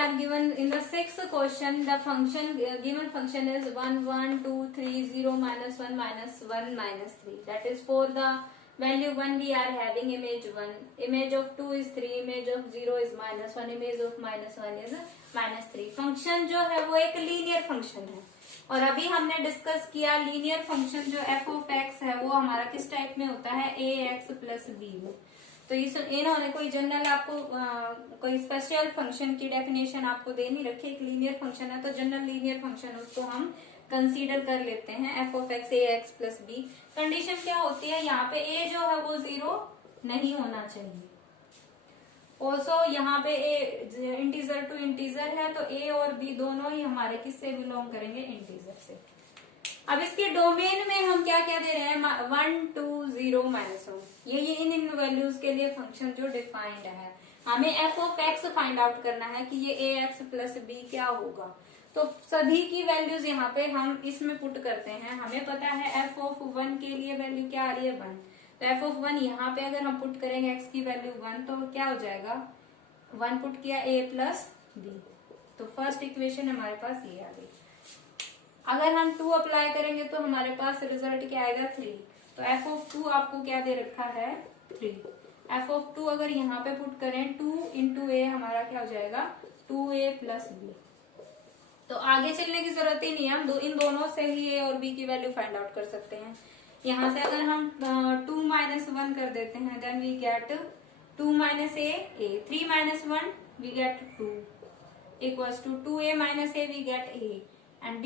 are given in the sixth question the function given function is 1 1 2 3 0 minus 1 minus 1 minus 3. That is for the value 1 we are having image 1, image of 2 is 3, image of 0 is minus 1, image of minus 1 is minus 3. Function जो है वो एक linear function है और अभी हमने discuss किया linear function जो एफ ऑफ एक्स है वो हमारा किस टाइप में होता है, ए एक्स प्लस बी में. तो इन्होंने कोई जनरल आपको कोई स्पेशल फंक्शन की डेफिनेशन आपको दे नहीं रखी. एक लीनियर फंक्शन है तो जनरल लीनियर फंक्शन उसको हम कंसीडर कर लेते हैं f of x a x plus b. Condition क्या होती है, यहाँ पे ए जो है वो 0 नहीं होना चाहिए. ऑल्सो यहाँ पे ए इंटीजर टू इंटीजर है तो ए और बी दोनों ही हमारे किससे बिलोंग करेंगे, इंटीजर से. अब इसके डोमेन में हम क्या क्या दे रहे हैं, 1 2 0 माइनस 1. ये इन वैल्यूज के लिए फंक्शन जो डिफाइंड है. हमें F of x find out करना है कि ये ए एक्स प्लस बी क्या होगा. तो सभी की वैल्यूज यहाँ पे हम इसमें पुट करते हैं. हमें पता है एफ ऑफ 1 के लिए वैल्यू क्या आ रही है, 1. तो एफ ऑफ 1 यहाँ पे अगर हम पुट करेंगे एक्स की वैल्यू 1 तो क्या हो जाएगा, 1 पुट किया ए प्लस बी. तो फर्स्ट इक्वेशन हमारे पास ये आ गई. अगर हम 2 अप्लाई करेंगे तो हमारे पास रिजल्ट क्या आएगा, 3. तो एफ ऑफ 2 आपको क्या दे रखा है, 3. एफ ऑफ 2 अगर यहाँ पे पुट करें 2 इंटू ए हमारा क्या हो जाएगा, 2a प्लस बी. तो आगे चलने की जरूरत ही नहीं है, हम इन दोनों से ही ए और बी की वैल्यू फाइंड आउट कर सकते हैं. यहाँ से अगर हम 2 माइनस 1 कर देते हैं then we get 2 minus a, 3 minus 1 we get 2 equals to 2a minus a we get a and b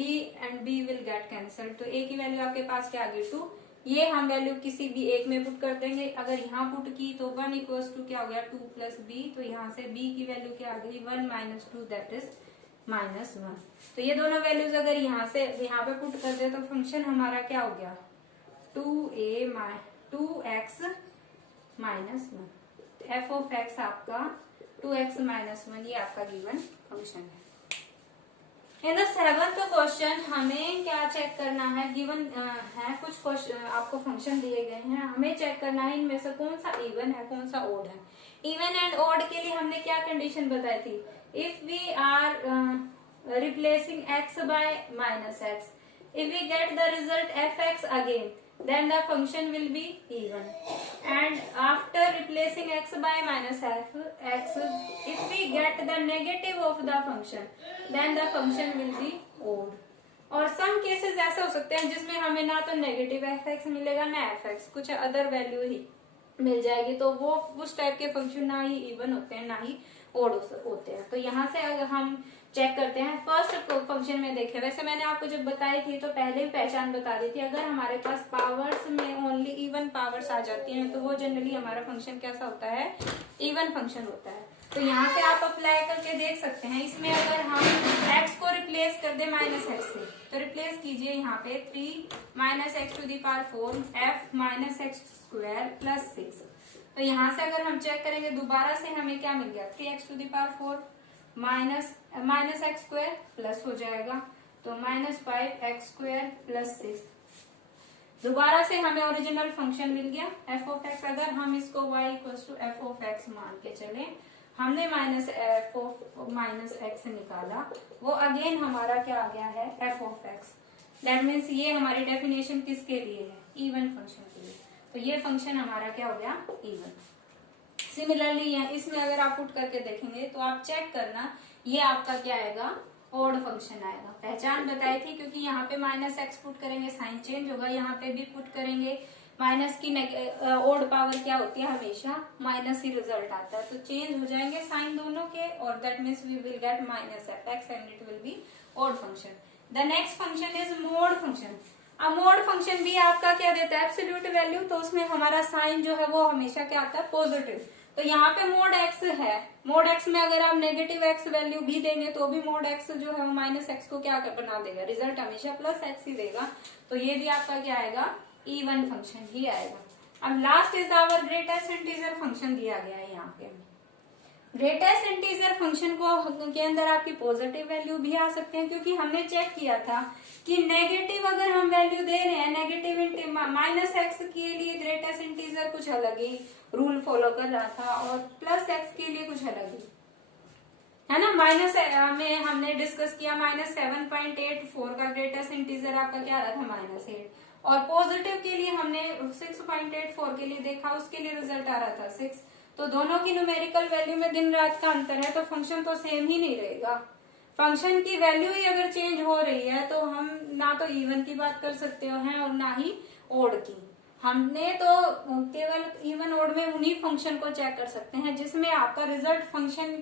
will get cancel. तो a की वैल्यू आपके पास क्या आ गई, 2. ये हम वैल्यू किसी भी एक में पुट कर देंगे. अगर यहाँ पुट की तो 1 इक्वल्स टू क्या हो गया, 2 प्लस बी. तो यहाँ से b की वैल्यू क्या आ गई, 1 माइनस 2 दैट इज माइनस 1. तो ये दोनों वैल्यूज अगर यहाँ पे पुट कर दे तो फंक्शन हमारा क्या हो गया, 2x minus 1. F of x आपका 2x माइनस 1 ये आपका गिवन फंक्शन है. इन द सेवंथ क्वेश्चन हमें क्या चेक करना है, गिवन है कुछ क्वेश्चन आपको फंक्शन दिए गए हैं. हमें चेक करना है इनमें से कौन सा इवन है कौन सा ओड है. इवन एंड ओड के लिए हमने क्या कंडीशन बताई थी, if we are replacing x by minus x, if we get the result f x again then the function will be even, and after replacing x by minus x, if we get the negative of the function then the function will be odd. और some cases ऐसे हो सकते हैं जिसमें हमें ना तो negative F x मिलेगा ना एफ एक्स, कुछ अदर वैल्यू ही मिल जाएगी. तो वो उस टाइप के फंक्शन ना ही इवन होते हैं ना ही ओड होते हैं. तो यहाँ से अगर हम चेक करते हैं फर्स्ट फंक्शन में देखें, वैसे मैंने आपको जब बताई थी तो पहले ही पहचान बता दी थी. अगर हमारे पास पावर्स में ओनली इवन पावर्स आ जाती हैं तो वो जनरली हमारा फंक्शन कैसा होता है, इवन फंक्शन होता है. तो यहाँ से आप अप्लाई करके देख सकते हैं. इसमें अगर हम x को रिप्लेस कर दे माइनस एक्स से तो रिप्लेस कीजिए यहाँ पे 3 minus x to the power 4 f minus x square plus 6. तो यहाँ से अगर हम चेक करेंगे दोबारा से हमें क्या मिल गया, 3x to the power 4 minus x square plus हो जाएगा तो माइनस 5x स्क्वायर प्लस 6. दोबारा से हमें ओरिजिनल फंक्शन मिल गया एफ ऑफ एक्स. अगर हम इसको y equals to f of x मान के चले, हमने minus f of minus x निकाला, वो अगेन हमारा क्या आ गया है, f of x. That means ये हमारी डेफिनेशन किसके लिए है, इवन फंक्शन के लिए. तो ये फंक्शन हमारा क्या हो गया, इवन. सिमिलरली इसमें अगर आप पुट करके देखेंगे तो आप चेक करना ये आपका क्या आएगा, ओड फंक्शन आएगा. पहचान बताई थी क्योंकि यहाँ पे माइनस एक्स पुट करेंगे साइन चेंज होगा, यहाँ पे भी पुट करेंगे माइनस की ओड पावर क्या होती है, हमेशा माइनस ही रिजल्ट आता है. तो चेंज हो जाएंगे साइन दोनों के और that means we will get minus f x and it will be odd function. The next function is mod function. अब मोड फंक्शन भी आपका क्या देता है, एब्सोल्यूट वैल्यू. तो उसमें हमारा साइन जो है वो हमेशा क्या आता है, पॉजिटिव. तो यहाँ पे मोड एक्स है, मोड एक्स में अगर आप नेगेटिव एक्स वैल्यू भी देंगे तो भी मोड एक्स जो है वो माइनस एक्स को क्या बना देगा, रिजल्ट हमेशा प्लस एक्स ही देगा. तो ये भी आपका क्या आएगा, इवन फंक्शन ही आएगा. अब last is our greatest integer function दिया गया है. यहाँ पे ग्रेटेस्ट इंटीजर फंक्शन को के अंदर आपकी पॉजिटिव वैल्यू भी आ सकते हैं क्योंकि हमने चेक किया था कि नेगेटिव अगर हम वैल्यू दे रहे हैं, नेगेटिव माइनस एक्स के लिए ग्रेटेस्ट इंटीजर कुछ अलग ही रूल फॉलो कर रहा था और प्लस एक्स के लिए कुछ अलग ही. है ना। माइनस में हमने डिस्कस किया -7.84 का ग्रेटेस्ट इंटीजर आपका क्या आ रहा था -8, और पॉजिटिव के लिए हमने 6.84 के लिए देखा, उसके लिए रिजल्ट आ रहा था 6। तो दोनों की न्यूमेरिकल वैल्यू में दिन रात का अंतर है, तो फंक्शन तो सेम ही नहीं रहेगा। फंक्शन की वैल्यू ही अगर चेंज हो रही है तो हम ना तो इवन की बात कर सकते हैं और ना ही ओड की। हमने तो केवल इवन ओड में उन्हीं फंक्शन को चेक कर सकते हैं जिसमें आपका रिजल्ट फंक्शन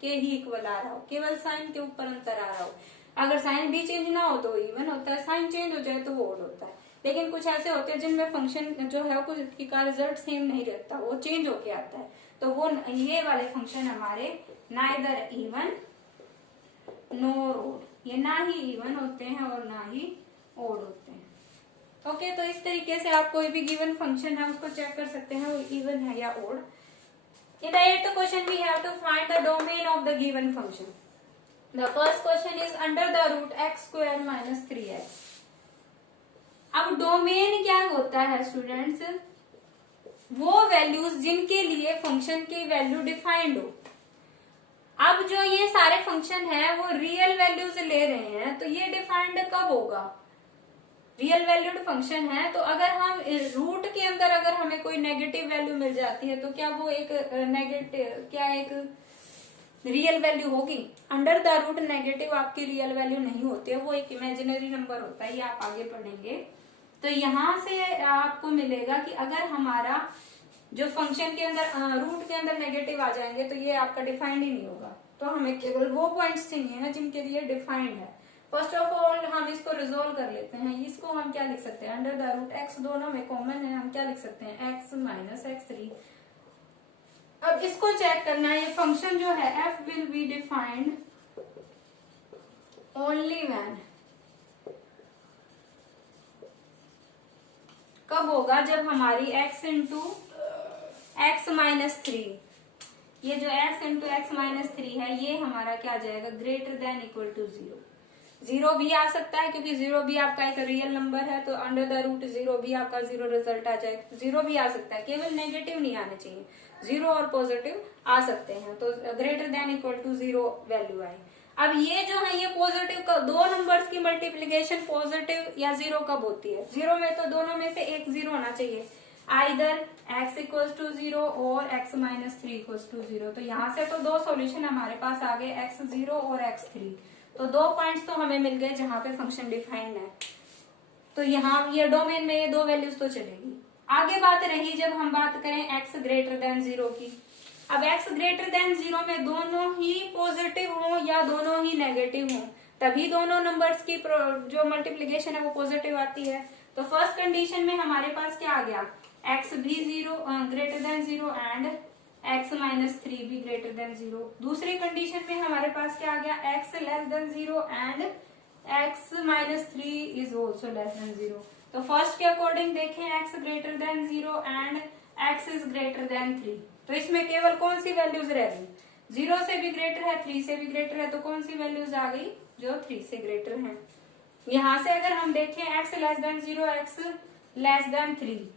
के ही इक्वल आ रहा हो, केवल साइन के ऊपर अंतर आ रहा हो। अगर साइन भी चेंज ना हो तो इवन होता है, साइन चेंज हो जाए तो वो ओड होता है। लेकिन कुछ ऐसे होते हैं जिनमें फंक्शन जो है कुछ का रिजल्ट सेम नहीं रहता, वो चेंज होके आता है। तो वो ये वाले फंक्शन हमारे नाइदर इवन नोर ओड, ये ना ही इवन होते हैं और ना ही ओड होते हैं। ओके, तो इस तरीके से आप कोई भी गिवन फंक्शन है उसको चेक कर सकते हैं वो इवन है या odd. In the 8th question we have to find the domain of the given function. The first question is under the root x square minus 3x. अब डोमेन क्या होता है स्टूडेंट्स? वो वैल्यूज जिनके लिए फंक्शन की वैल्यू डिफाइंड हो। अब जो ये सारे फंक्शन है वो रियल वैल्यूज ले रहे हैं, तो ये डिफाइंड कब होगा? रियल वैल्यूड फंक्शन है तो अगर हम रूट के अंदर अगर हमें कोई नेगेटिव वैल्यू मिल जाती है तो क्या वो एक नेगेटिव, क्या एक रियल वैल्यू होगी? अंडर द रूट नेगेटिव आपकी रियल वैल्यू नहीं होती है, वो एक इमेजिनरी नंबर होता है, ये आप आगे पढ़ेंगे। तो यहां से आपको मिलेगा कि अगर हमारा जो फंक्शन के अंदर रूट के अंदर नेगेटिव आ जाएंगे तो ये आपका डिफाइंड ही नहीं होगा। तो हमें केवल वो पॉइंट्स चाहिए हैं जिनके लिए डिफाइंड है। फर्स्ट ऑफ ऑल हम इसको रिजोल्व कर लेते हैं। इसको हम क्या लिख सकते हैं? अंडर द रूट एक्स दोनों में कॉमन है, हम क्या लिख सकते हैं? X minus x3। अब इसको चेक करना है, ये फंक्शन जो है f will be defined only when, कब होगा? जब हमारी x इंटू एक्स माइनस 3, ये जो x इंटू एक्स माइनस 3 है ये हमारा क्या आ जाएगा? Greater than equal to 0। 0 भी आ सकता है क्योंकि 0 भी आपका एक रियल नंबर है, तो अंडर द रूट 0 भी आपका 0 रिजल्ट आ जाए। 0 भी आ सकता है, केवल नेगेटिव नहीं आने चाहिए, 0 और पॉजिटिव आ सकते हैं। तो greater than equal to 0 value आए। अब ये जो है ये पॉजिटिव का दो नंबर्स की मल्टीप्लीकेशन पॉजिटिव या 0 कब होती है? 0 में तो दोनों में से एक 0 होना चाहिए, आइदर x इक्वल्स टू 0 और x माइनस 3 इक्वल्स टू 0। तो यहाँ से तो दो सॉल्यूशन हमारे पास आ गए, x0 और x3। तो दो पॉइंट्स तो हमें मिल गए जहां पे फंक्शन डिफाइंड है। तो यहाँ ये डोमेन में ये दो वैल्यूज तो चलेगी। आगे बात रही जब हम बात करें x ग्रेटर देन 0 की। अब x ग्रेटर देन 0 में दोनों ही पॉजिटिव हो या दोनों ही नेगेटिव हो, तभी दोनों नंबर्स की जो मल्टीप्लीकेशन है वो पॉजिटिव आती है। तो फर्स्ट कंडीशन में हमारे पास क्या आ गया? x भी 0 greater than 0 and x minus 3 भी ग्रेटर देन 0। दूसरी कंडीशन में हमारे पास क्या आ गया? x less than 0 and x minus 3 is also less than 0। तो फर्स्ट के अकॉर्डिंग देखें x greater than 0 and x is greater than 3, तो इसमें केवल कौन सी वैल्यूज रह गई? 0 से भी ग्रेटर है, 3 से भी ग्रेटर है, तो कौन सी वैल्यूज आ गई? जो 3 से ग्रेटर है। यहां से अगर हम देखें x less than 0, x less than 3,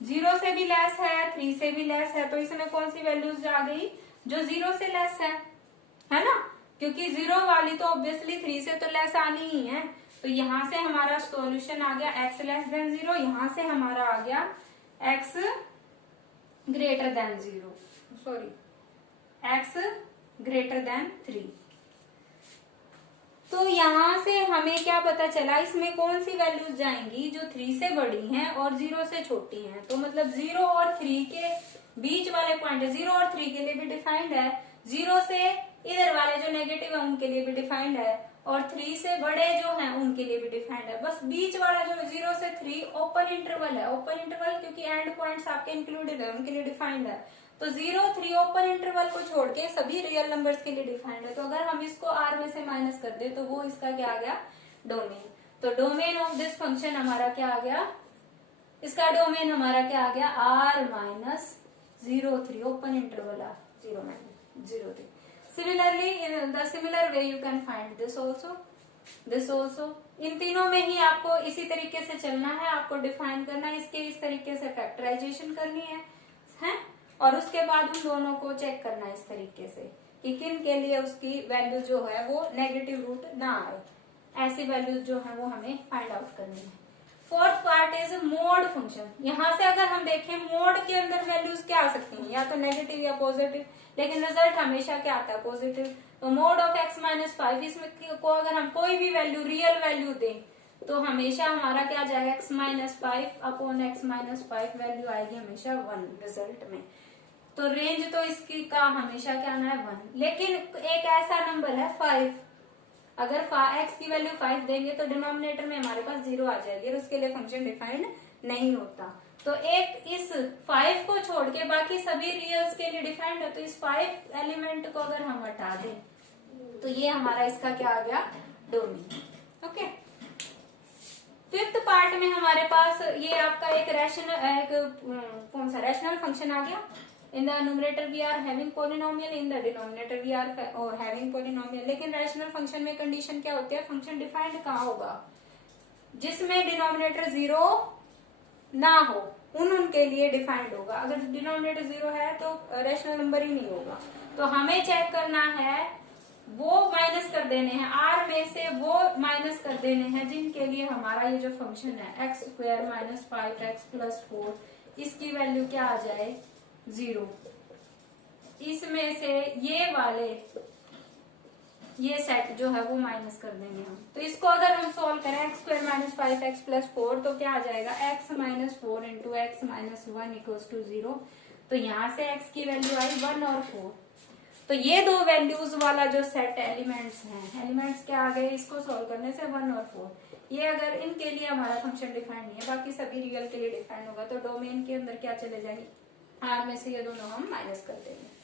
0 से भी लेस है, 3 से भी लेस है, तो इसमें कौन सी वैल्यूज आ गई? जो 0 से लेस है ना, क्योंकि 0 वाली तो ऑब्वियसली 3 से तो लेस आनी ही है। तो यहां से हमारा सॉल्यूशन आ गया x लेस देन 0, यहां से हमारा आ गया x greater than 0, sorry x greater than 3। तो यहां से हमें क्या पता चला? इसमें कौन सी वैल्यूज जाएंगी? जो 3 से बड़ी हैं और 0 से छोटी हैं। तो मतलब 0 और 3 के बीच वाले पॉइंट है, 0 और 3 के लिए भी डिफाइंड है, 0 से इधर वाले जो नेगेटिव है उनके लिए भी डिफाइंड है, और 3 से बड़े जो हैं उनके लिए भी डिफाइंड है। बस बीच वाला जो 0 से 3 ओपन इंटरवल है, ओपन इंटरवल क्योंकि एंड पॉइंट्स आपके इंक्लूडेड है, उनके लिए डिफाइंड है। तो 0, 3 ओपन इंटरवल को छोड़ के सभी रियल नंबर्स के लिए डिफाइंड है। तो अगर हम इसको r में से माइनस कर दे तो वो इसका क्या आ गया? डोमेन। तो डोमेन ऑफ दिस फंक्शन हमारा क्या आ गया? इसका डोमेन हमारा क्या आ गया? r minus 0, 3 open interval r 0 minus 0, 3। Similarly, in the similar way you can find this also। इन तीनों में ही आपको इसी तरीके से चलना है, आपको डिफाइन करना है, इसके इस तरीके से फैक्टराइजेशन करनी है, और उसके बाद उन दोनों को चेक करना है इस तरीके से कि किन के लिए उसकी वैल्यू जो है वो नेगेटिव रूट ना आए, ऐसी वैल्यूज जो है वो हमें फाइंड आउट करनी है। Fourth part is mod function. यहाँ से अगर हम देखें मोड के अंदर वैल्यूज क्या आ सकती हैं, या तो नेगेटिव या पॉजिटिव, लेकिन रिजल्ट हमेशा क्या आता है, पॉजिटिव। तो मोड ऑफ x माइनस 5, इसमें को अगर हम कोई भी वैल्यू रियल वैल्यू दें तो हमेशा हमारा क्या आ जाएगा, x minus 5 upon x minus 5 value आएगी हमेशा 1 रिजल्ट में। तो रेंज तो इसकी का हमेशा क्या आना है 1, लेकिन एक ऐसा नंबर है 5, अगर x की वैल्यू 5 देंगे तो डिनोमिनेटर में हमारे पास 0 आ जाएगी और उसके लिए फंक्शन डिफाइंड नहीं होता। तो एक इस 5 को छोड़ के बाकी सभी रियल्स के लिए डिफाइंड है, तो इस 5 एलिमेंट को अगर हम हटा दें तो ये हमारा इसका क्या आ गया, डोमेन। ओके, फिफ्थ पार्ट में हमारे पास ये आपका एक कौन सा रैशनल फंक्शन आ गया। In the numerator we are having polynomial, in the denominator we are having polynomial. लेकिन रैशनल फंक्शन में कंडीशन क्या होती है, फंक्शन डिफाइंड कहाँ होगा, जिसमें डिनोमिनेटर 0 ना हो उनके लिए डिफाइंड होगा। अगर डिनोमिनेटर 0 है तो रैशनल नंबर ही नहीं होगा। तो हमें चेक करना है, वो माइनस कर देने हैं, आर में से वो माइनस कर देने हैं जिनके लिए हमारा ये जो फंक्शन है x square minus 5x plus 4, इसकी वैल्यू क्या आ जाए 0। इसमें से ये वाले ये सेट जो है वो माइनस कर देंगे हम। तो इसको अगर हम सॉल्व करें x square minus 5x plus 4 तो क्या आ जाएगा, x minus 4 into x minus 1 equals to 0। तो यहाँ से x की वैल्यू आई 1 और 4। तो ये दो वैल्यूज वाला जो सेट एलिमेंट्स हैं, एलिमेंट्स क्या आ गए, इसको सॉल्व करने से 1 और 4, ये अगर इनके लिए हमारा फंक्शन डिफाइंड नहीं है, बाकी सभी रियल के लिए डिफाइंड होगा, तो डोमेन के अंदर क्या चले जाएंगे, आर में से ये दोनों हम माइनस कर देंगे।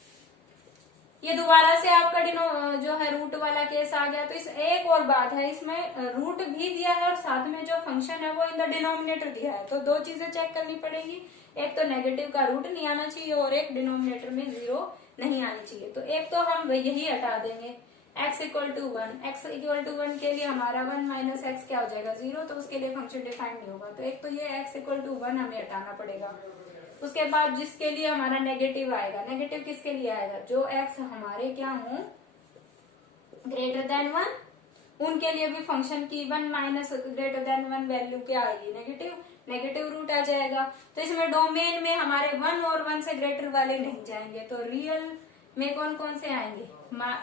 ये दोबारा से आपका जो है रूट वाला केस आ गया। तो इस एक और बात है, इसमें रूट भी दिया है और साथ में जो फंक्शन है वो इन द डिनोमिनेटर दिया है। तो दो चीजें चेक करनी पड़ेगी, एक तो नेगेटिव का रूट नहीं आना चाहिए और एक डिनोमिनेटर में 0 नहीं आनी चाहिए। तो एक तो हम यही हटा देंगे, x equal to 1, x equal to 1 के लिए हमारा 1 माइनस एक्स क्या हो जाएगा 0, तो उसके लिए फंक्शन डिफाइंड नहीं होगा। तो एक तो ये x इक्वल टू 1 हमें हटाना पड़ेगा। उसके बाद जिसके लिए हमारा नेगेटिव आएगा, नेगेटिव किसके लिए आएगा, जो x हमारे क्या हो ग्रेटर देन 1, उनके लिए भी फंक्शन की 1 माइनस ग्रेटर देन 1 वैल्यू क्या आएगी, नेगेटिव रूट आ जाएगा। तो इसमें डोमेन में हमारे 1 और 1 से ग्रेटर वाले नहीं जाएंगे। तो रियल में कौन कौन से आएंगे,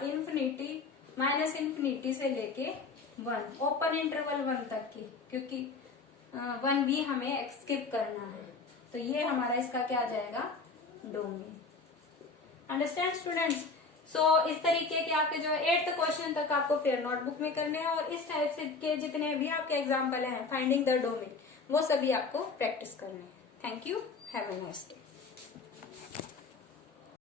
इंफिनिटी माइनस इंफिनिटी से लेके 1, ओपन इंटरवल 1 तक की, क्योंकि 1 भी हमें स्किप करना है। तो ये हमारा इसका क्या आ जाएगा, डोमेन। Understand students. सो इस तरीके के आपके जो 8th क्वेश्चन तक आपको फेयर नोटबुक में करने हैं, और इस टाइप से के जितने भी आपके एग्जाम्पल हैं फाइंडिंग द डोमेन, वो सभी आपको प्रैक्टिस करने हैं। Thank you, have a nice day.